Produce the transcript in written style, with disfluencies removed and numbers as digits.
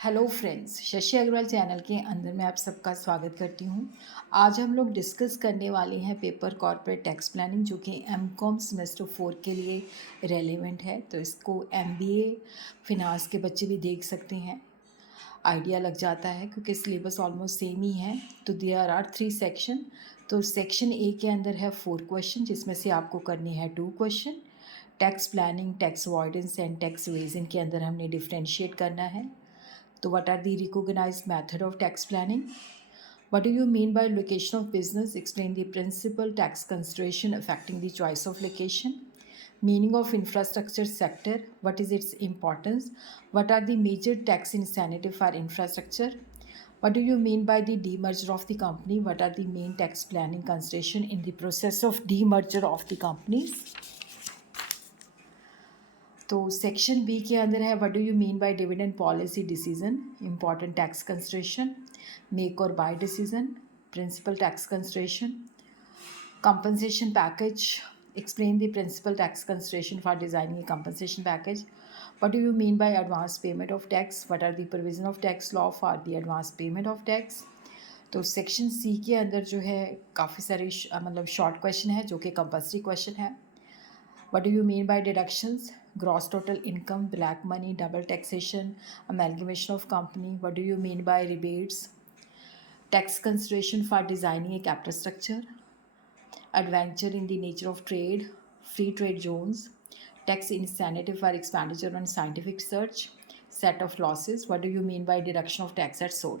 Hello friends, Shashi Agarwal channel के अंदर मैं आप सबका स्वागत करती हूँ। आज हम लोग डिस्कस करने वाले हैं पेपर कॉर्पोरेट टैक्स प्लानिंग, जो कि एमकॉम सेमेस्टर 4 के लिए रेलेवेंट है। तो इसको एमबीए फिनांस के बच्चे भी देख सकते हैं, आइडिया लग जाता है क्योंकि सिलेबस ऑलमोस्ट सेम ही है। तो देयर आर 3 सेक्शन। तो सेक्शन ए के अंदर है 4 क्वेश्चन, जिसमें से आपको करनी है 2 question. Tax planning, tax avoidance and tax evasion के अंदर हमने डिफ्रेंशिएट करना है। तो what are the recognized method of tax planning? What do you mean by location of business? Explain the principal tax consideration affecting the choice of location. Meaning of infrastructure sector. What is its importance? What are the major tax incentive for infrastructure? What do you mean by the demerger of the company? What are the main tax planning consideration in the process of demerger of the companies? तो section B के अंदर है what do you mean by dividend policy decision, important tax consideration, make or buy decision, principal tax consideration, compensation package. Explain the principal tax consideration for designing a compensation package. What do you mean by advance payment of tax? What are the provision of tax law for the advance payment of tax? तो section C के अंदर जो है काफ़ी सारे मतलब short question है जो कि कंपल्सरी क्वेश्चन है। What do you mean by deductions? Gross total income, black money, double taxation, amalgamation of company. What do you mean by rebates? Tax consideration for designing a capital structure. Adventure in the nature of trade, free trade zones. Tax incentive for expenditure on scientific research. Set of losses. What do you mean by deduction of tax at source?